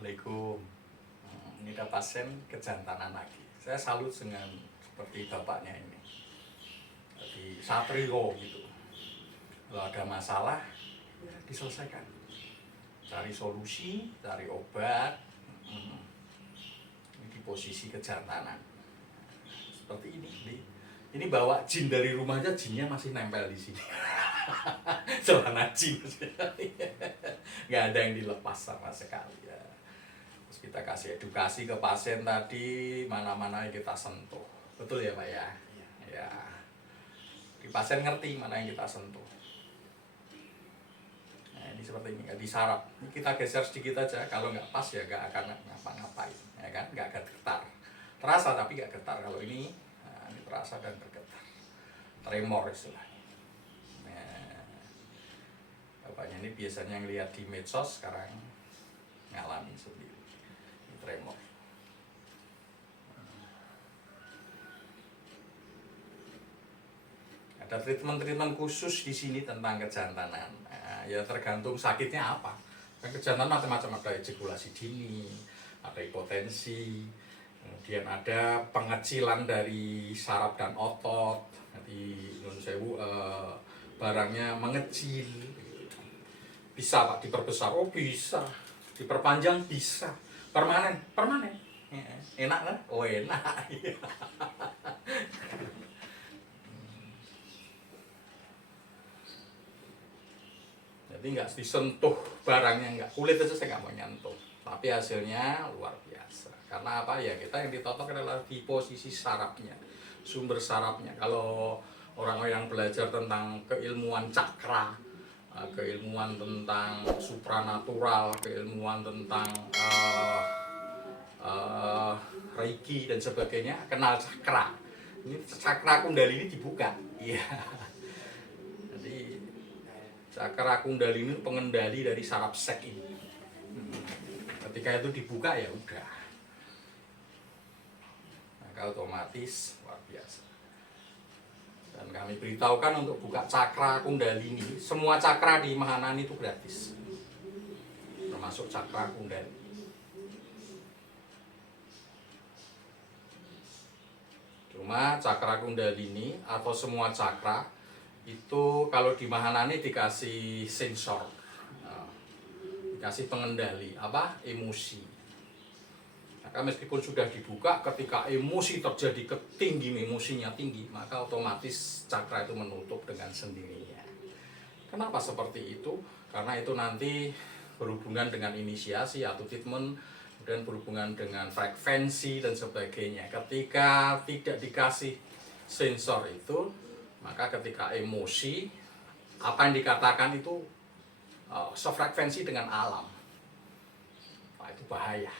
Assalamualaikum. Ini ada pasien kejantanan lagi. Saya salut dengan seperti bapaknya ini. Jadi satrio gitu. Kalau ada masalah, ya diselesaikan. Cari solusi, cari obat. Ini di posisi kejantanan. Seperti ini. Ini bawa jin dari rumahnya, jinnya masih nempel di sini. Celana jin. Nggak ada yang dilepas sama sekali ya. Terus kita kasih edukasi ke pasien tadi, mana-mana yang kita sentuh. Betul ya Pak ya? Ya. Di pasien ngerti mana yang kita sentuh. Nah, ini seperti ini, disarap. Ini kita geser sedikit aja, kalau nggak pas ya nggak akan ngapa-ngapain, ya kan? Nggak akan getar. Terasa tapi nggak getar. Kalau ini, nah, ini terasa dan bergetar. Tremor istilahnya. Bapaknya ini biasanya yang lihat di medsos, sekarang ngalami sendiri tremor. Ada treatment khusus di sini tentang kejantanan. Nah, ya tergantung sakitnya apa. Kejantanan macam-macam, ada ejakulasi dini, ada hipotensi, kemudian ada pengecilan dari saraf dan otot. Jadi barangnya mengecil. Bisa Pak diperbesar, oh bisa, diperpanjang bisa, permanen, enak kan? Oh enak. Jadi nggak disentuh barangnya, nggak, kulit aja saya nggak mau nyentuh, tapi hasilnya luar biasa. Karena apa ya, kita yang ditotok adalah di posisi sarafnya, sumber sarafnya. Kalau orang-orang yang belajar tentang keilmuan cakra, keilmuan tentang supranatural, keilmuan tentang reiki dan sebagainya, kenal cakra. Ini cakra kundalini dibuka, iya. Jadi cakra kundalini pengendali dari saraf sek ini. Ketika itu dibuka ya udah, maka otomatis luar biasa. Dan kami beritahukan untuk buka cakra kundalini. Semua cakra di Mahanani itu gratis, termasuk cakra kundalini. Cuma cakra kundalini atau semua cakra itu kalau di Mahanani dikasih sensor, dikasih pengendali apa, emosi. Maka meskipun sudah dibuka, ketika emosi terjadi emosinya tinggi, maka otomatis cakra itu menutup dengan sendirinya. Kenapa seperti itu? Karena itu nanti berhubungan dengan inisiasi atau treatment, dan berhubungan dengan frekuensi dan sebagainya. Ketika tidak dikasih sensor itu, maka ketika emosi, apa yang dikatakan itu sefrekuensi dengan alam. Nah, itu bahaya.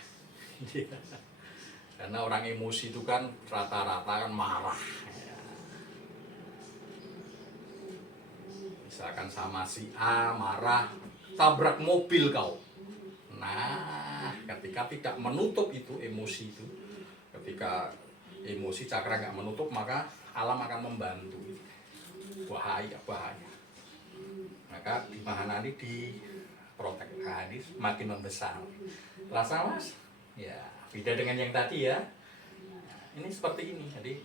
Karena orang emosi itu kan rata-rata kan marah. Misalkan sama si A marah, tabrak mobil kau. Nah, ketika tidak menutup itu emosi itu, ketika emosi cakra nggak menutup, maka alam akan membantu. Bahaya. Maka di Mahanani diprotek, ini makin membesar. Rasa mas? Ya, beda dengan yang tadi ya. Nah, ini seperti ini. Jadi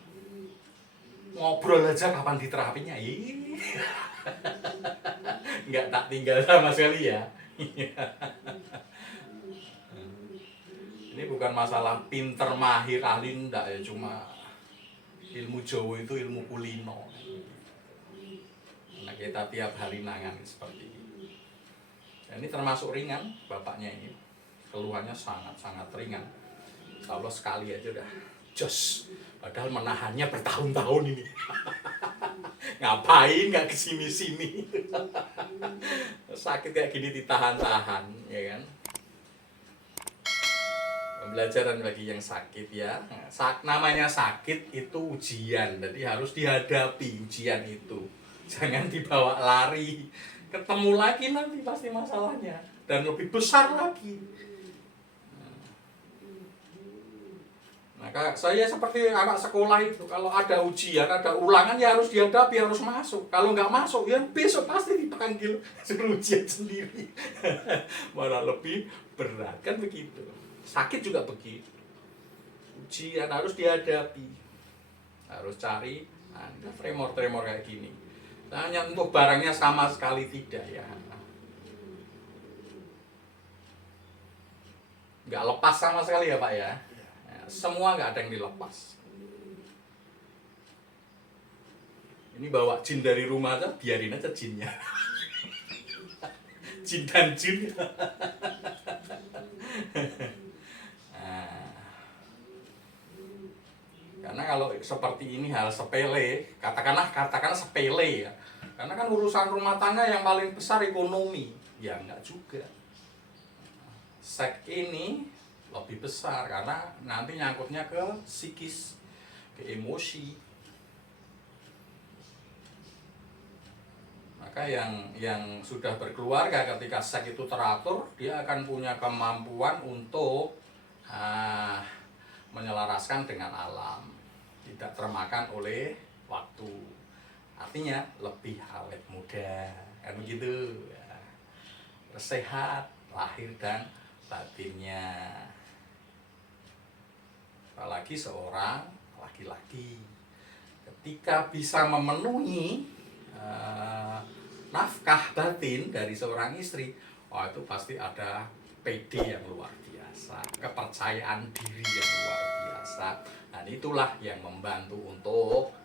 ngobrol aja kapan diterapinya. Nggak tak tinggal sama sekali ya. Ini bukan masalah pinter, mahir, ahli, enggak ya, cuma ilmu Jawa itu ilmu kulino. Nah, kita tiap hari nangani seperti ini. Dan ini termasuk ringan, bapaknya ini. Keluhannya sangat-sangat ringan. Insya Allah sekali aja udah jos. Padahal menahannya bertahun-tahun ini. Ngapain nggak kesini-sini. Sakit kayak gini ditahan-tahan, ya kan. Pembelajaran bagi yang sakit ya. Namanya sakit itu ujian, jadi harus dihadapi ujian itu. Jangan dibawa lari. Ketemu lagi nanti pasti masalahnya, dan lebih besar lagi. Maka saya seperti anak sekolah itu, kalau ada ujian, ada ulangan ya harus dihadapi, harus masuk. Kalau nggak masuk ya besok pasti dipanggil suruh ujian sendiri. Malah lebih berat kan begitu. Sakit juga begitu. Ujian harus dihadapi, harus cari tremor-tremor kayak gini. Hanya untuk barangnya sama sekali tidak ya. Nggak lepas sama sekali ya Pak ya. Semua nggak ada yang dilepas. Ini bawa jin dari rumah aja, biarin aja jinnya. Jin dan jin. Nah, karena kalau seperti ini hal sepele, katakanlah sepele ya. Karena kan urusan rumah tangga yang paling besar ekonomi, ya enggak juga. Seks ini lebih besar karena nanti nyangkutnya ke psikis, ke emosi. Maka yang sudah berkeluarga ketika seks itu teratur, dia akan punya kemampuan untuk menyelaraskan dengan alam, tidak termakan oleh waktu. Artinya lebih awet muda, kan begitu ya. Sehat lahir dan batinnya. Apalagi seorang laki-laki ketika bisa memenuhi nafkah batin dari seorang istri, itu pasti ada PD yang luar biasa, kepercayaan diri yang luar biasa. Dan itulah yang membantu untuk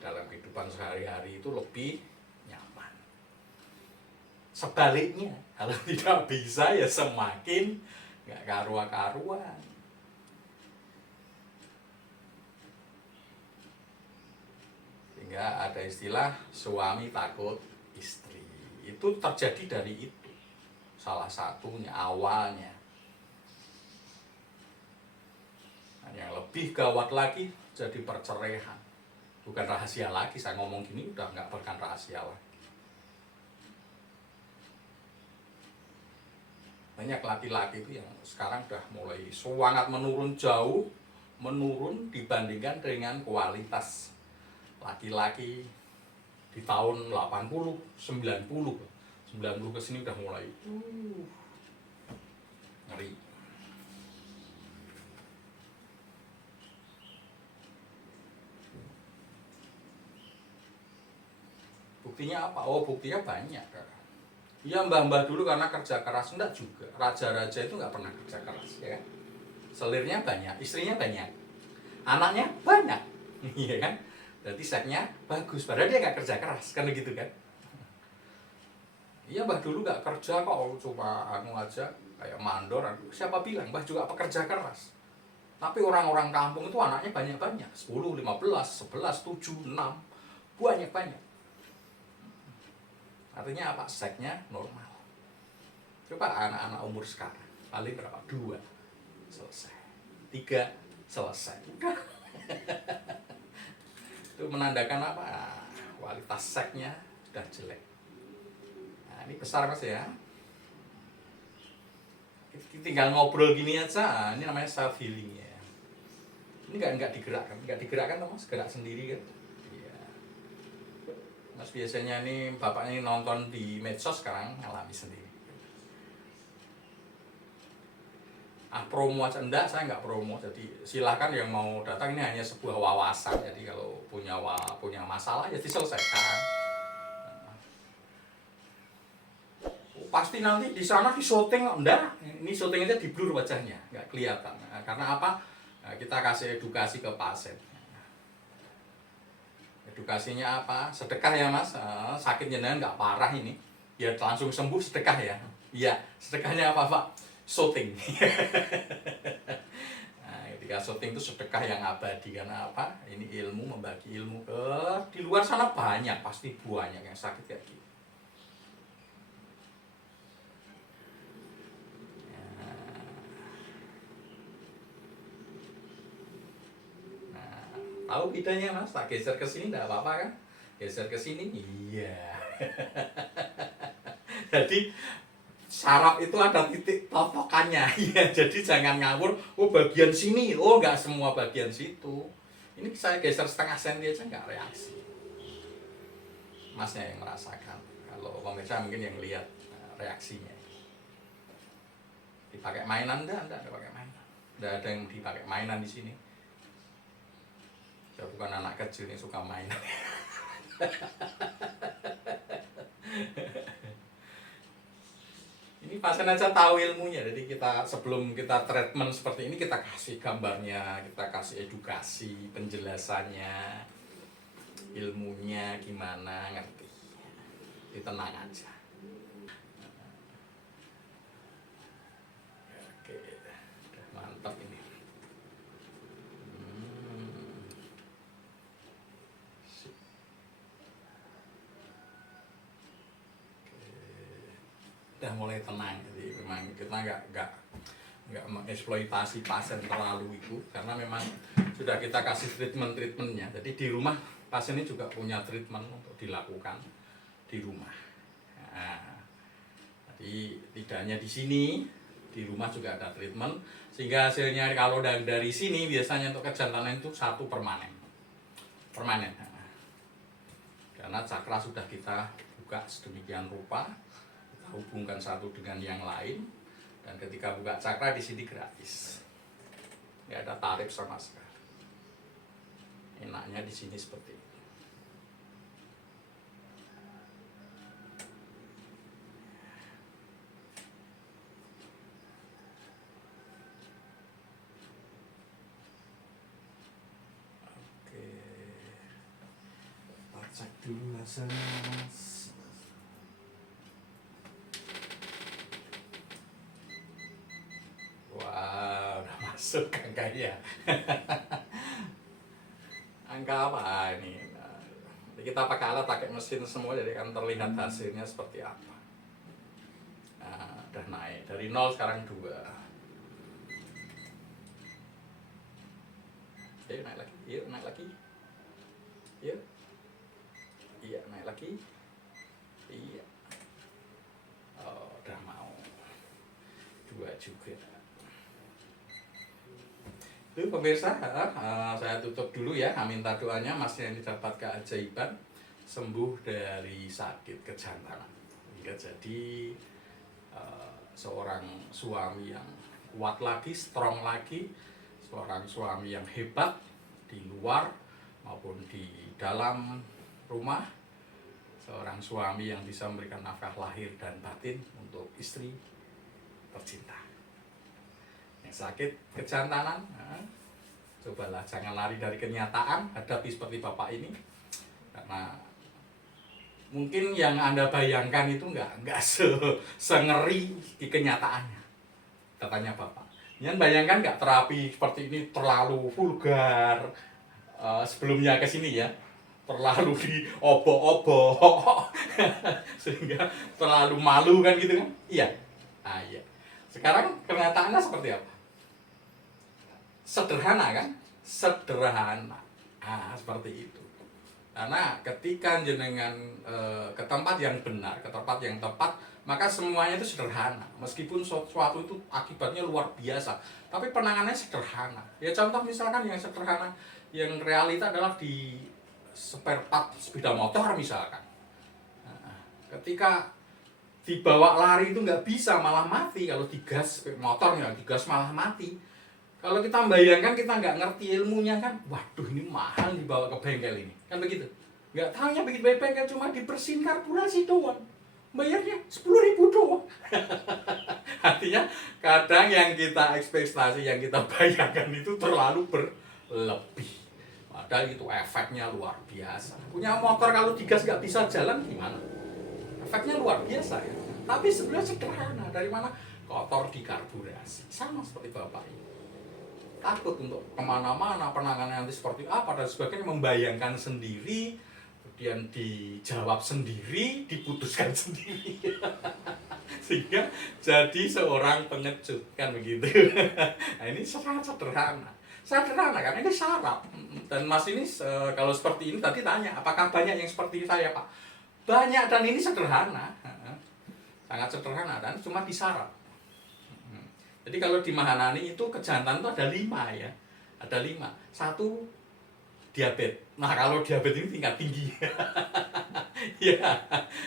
dalam kehidupan sehari-hari itu lebih nyaman. Sebaliknya, kalau tidak bisa ya semakin nggak karuan-karuan. Sehingga ada istilah suami takut istri. Itu terjadi dari itu. Salah satunya, awalnya. Nah, yang lebih gawat lagi jadi perceraian. Bukan rahasia lagi, saya ngomong gini udah nggak bukan rahasia lagi. Banyak laki-laki itu yang sekarang udah mulai sangat menurun, jauh menurun dibandingkan dengan kualitas laki-laki di tahun 80, 90 ke sini udah mulai ngeri. Buktinya apa? Oh, buktinya banyak. Iya, mbah-mbah dulu karena kerja keras, enggak juga. Raja-raja itu nggak pernah kerja keras, ya kan? Selirnya banyak, istrinya banyak, anaknya banyak, iya kan? Berarti seksnya bagus, padahal dia nggak kerja keras, kan begitu kan? Iya, mbah dulu nggak kerja kok, cuma aja kayak mandor. Siapa bilang mbah juga pekerja keras? Tapi orang-orang kampung itu anaknya banyak-banyak, 10, 15, 11, 7, 6, banyak-banyak. Artinya apa? Seksnya normal. Coba anak-anak umur sekarang, paling berapa? 2, selesai. 3, selesai. Udah. Itu menandakan apa? Kualitas seksnya sudah jelek. Nah, ini besar Mas ya. Tinggal ngobrol gini aja, ini namanya self healing ya. Ini nggak digerakkan Mas, gerak sendiri kan. Mas biasanya nih bapaknya ini nonton di medsos, sekarang ngalami sendiri. Promo aja enggak, saya nggak promo. Jadi silakan yang mau datang, ini hanya sebuah wawasan. Jadi kalau punya masalah ya diselesaikan. Pasti nanti di sana di syuting enggak, ini syutingnya di blur wajahnya, nggak kelihatan. Karena apa? Kita kasih edukasi ke pasien. Edukasinya apa? Sedekah ya Mas, sakit jenengan nggak parah ini, ya langsung sembuh, sedekah ya. Iya, sedekahnya apa Pak? Syuting. Nah, ketika syuting itu sedekah yang abadi. Karena apa? Ini ilmu, membagi ilmu ke di luar sana banyak, pasti banyak yang sakit kayak gitu. Tahu bedanya Mas? Tak geser ke sini enggak apa-apa kan? Geser ke sini, iya. Jadi saraf itu ada titik totokannya. Ya, jadi jangan ngawur, oh bagian sini, oh nggak semua bagian situ. Ini saya geser setengah senti aja nggak reaksi. Masnya yang merasakan. Kalau pemirsa mungkin yang lihat reaksinya. Dipakai mainan enggak pakai mainan. Enggak ada yang dipakai mainan di sini. Saya bukan anak kecil yang suka mainan. Ini pasien aja tahu ilmunya, jadi kita sebelum kita treatment seperti ini kita kasih gambarnya, kita kasih edukasi, penjelasannya, ilmunya gimana, ngerti. Jadi tenang aja. Oke, udah mantap ini. Udah mulai tenang, jadi memang kita nggak mengeksploitasi pasien terlalu itu, karena memang sudah kita kasih treatmentnya. Jadi di rumah pasien ini juga punya treatment untuk dilakukan di rumah. Nah, jadi tidak hanya di sini, di rumah juga ada treatment, sehingga hasilnya kalau dari sini biasanya untuk kejantanan itu satu permanen. Nah, karena cakra sudah kita buka sedemikian rupa, hubungkan satu dengan yang lain, dan ketika buka cakra di sini gratis, nggak ada tarif sama sekali. Enaknya di sini seperti itu. Oke, kita cek dulu hasilnya, Mas. Masuk angkanya. Angka apa ini? Nah, kita pakai alat, pakai mesin semua, jadi kan terlihat hasilnya seperti apa. Nah, udah naik dari 0 sekarang 2. Yuk naik lagi, yuk naik lagi, yuk, iya naik lagi, iya. Oh, udah mau 2 juga. Itu pemirsa, saya tutup dulu ya. Minta doanya masnya dapat keajaiban, sembuh dari sakit kejantanan, hingga jadi seorang suami yang kuat lagi, strong lagi, seorang suami yang hebat di luar maupun di dalam rumah, seorang suami yang bisa memberikan nafkah lahir dan batin untuk istri tercinta. Sakit kejantanan, cobalah jangan lari dari kenyataan, hadapi seperti bapak ini, karena mungkin yang Anda bayangkan itu nggak sengeri di kenyataannya, katanya bapak. Yang bayangkan nggak terapi seperti ini terlalu vulgar, sebelumnya ke sini ya, terlalu diobok-obok sehingga terlalu malu kan gitu kan? Iya. Nah, iya. Sekarang kenyataannya seperti apa? Sederhana kan? Sederhana. Nah, seperti itu. Karena ketika jenengan ke tempat yang benar, ke tempat yang tepat, maka semuanya itu sederhana. Meskipun sesuatu itu akibatnya luar biasa, tapi penanganannya sederhana. Ya contoh misalkan yang sederhana, yang realita adalah di spare part sepeda motor misalkan. Nah, ketika dibawa lari itu nggak bisa, malah mati. Kalau digas motor ya digas malah mati. Kalau kita membayangkan, kita nggak ngerti ilmunya kan, waduh ini mahal dibawa ke bengkel ini, kan begitu. Nggak tahunya begitu bengkel cuma dibersihin karburasi doang, bayarnya 10.000 doang. Artinya kadang yang kita ekspektasi, yang kita bayangkan itu terlalu berlebih. Padahal itu efeknya luar biasa. Punya motor kalau digas nggak bisa jalan gimana? Efeknya luar biasa ya. Tapi sebenarnya sederhana, dari mana? Kotor di karburasi, sama seperti bapak ini. Takut untuk kemana-mana, penanganan nanti seperti apa dan sebagainya, membayangkan sendiri, kemudian dijawab sendiri, diputuskan sendiri. Sehingga jadi seorang pengecut, kan begitu. Nah, ini sangat sederhana kan, ini syarat. Dan mas ini kalau seperti ini tadi tanya, apakah banyak yang seperti saya pak? Banyak, dan ini sederhana. sangat sederhana dan cuma di saraf. Jadi kalau di Mahanani itu kejantan itu ada 5 ya, ada 5. 1 diabetes. Nah kalau diabetes ini tingkat tinggi, ya,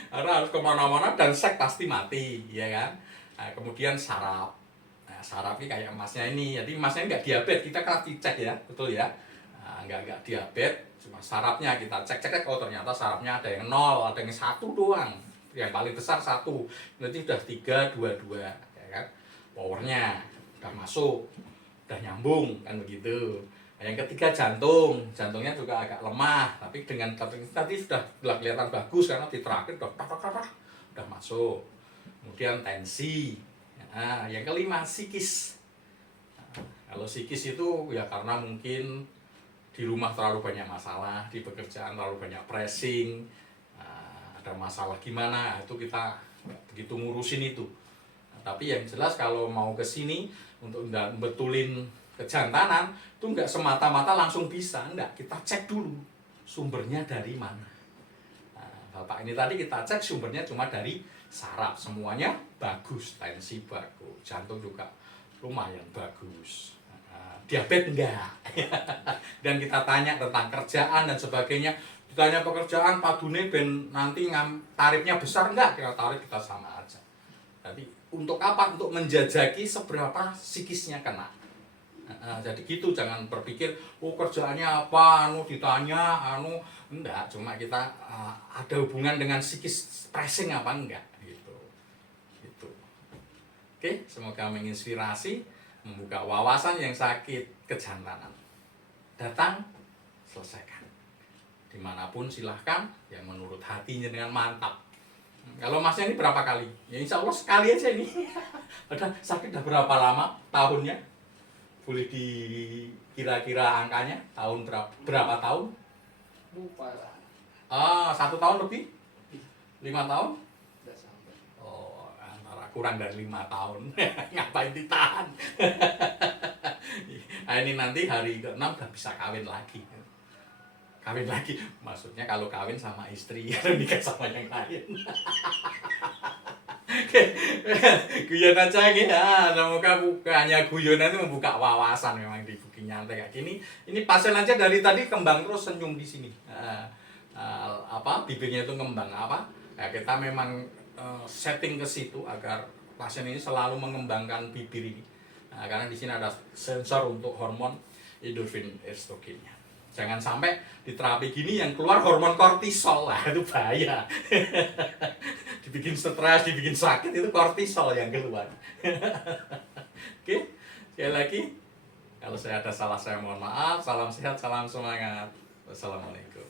karena harus kemana-mana dan sek pasti mati, ya kan. Nah, kemudian saraf. Nah, saraf ini kayak emasnya ini, jadi emasnya nggak diabetes, kita kan dicek ya, betul ya. Nah, nggak diabetes, cuma sarafnya kita cek, oh ternyata sarafnya ada yang 0, ada yang 1 doang, yang paling besar 1, berarti udah 3, 2, 2, ya kan. Powernya udah masuk, udah nyambung kan begitu. Yang ketiga jantung, jantungnya juga agak lemah, tapi dengan tadi sudah kelihatan bagus karena diterakin udah masuk. Kemudian tensi. Nah, yang kelima psikis. Nah, kalau psikis itu ya karena mungkin di rumah terlalu banyak masalah, di pekerjaan terlalu banyak pressing, ada masalah gimana, itu kita begitu ngurusin itu. Nah, tapi yang jelas kalau mau ke sini untuk betulin kejantanan itu enggak semata-mata langsung bisa, enggak, kita cek dulu sumbernya dari mana. Nah, Bapak ini tadi kita cek sumbernya cuma dari saraf, semuanya bagus, tensi bagus, jantung juga lumayan bagus. Diabetes enggak. Dan kita tanya tentang kerjaan dan sebagainya, ditanya pekerjaan padune ben nanti tarifnya besar enggak, tarif kita sama aja. Jadi untuk apa? Untuk menjajaki seberapa psikisnya kena. Jadi gitu, jangan berpikir oh kerjaannya apa, ditanya enggak, cuma kita ada hubungan dengan psikis pressing apa enggak gitu. Gitu. Oke, semoga menginspirasi, membuka wawasan yang sakit kejantanan. Datang, selesaikan. Dimanapun silahkan, yang menurut hatinya dengan mantap. Kalau masnya ini berapa kali? Ya insya Allah sekali aja ini. Udah sakit udah berapa lama tahunnya? Boleh dikira-kira angkanya, tahun berapa tahun? Lupa lah. 1 tahun lebih? 5 tahun? Tidak sampai. Oh, antara kurang dari 5 tahun. Ngapain ditahan? Nah, ini nanti hari ke-6 udah bisa kawin lagi. Kawin lagi, maksudnya kalau kawin sama istri, atau nikah sama yang lain. Guyon aja gitu ya, semoga hanya guyonan itu membuka wawasan memang di Bukit Nyantai kayak gini. Ini pasien aja dari tadi kembang terus senyum di sini. Bibirnya itu ngembang apa? Ya, kita memang setting ke situ agar pasien ini selalu mengembangkan bibir ini. Nah, karena di sini ada sensor untuk hormon endorfin estrogennya. Jangan sampai di terapi gini yang keluar hormon kortisol, lah itu bahaya. Dibikin stres, dibikin sakit, itu kortisol yang keluar. Oke, sekali lagi, kalau saya ada salah saya mohon maaf. Salam sehat, salam semangat. Wassalamualaikum.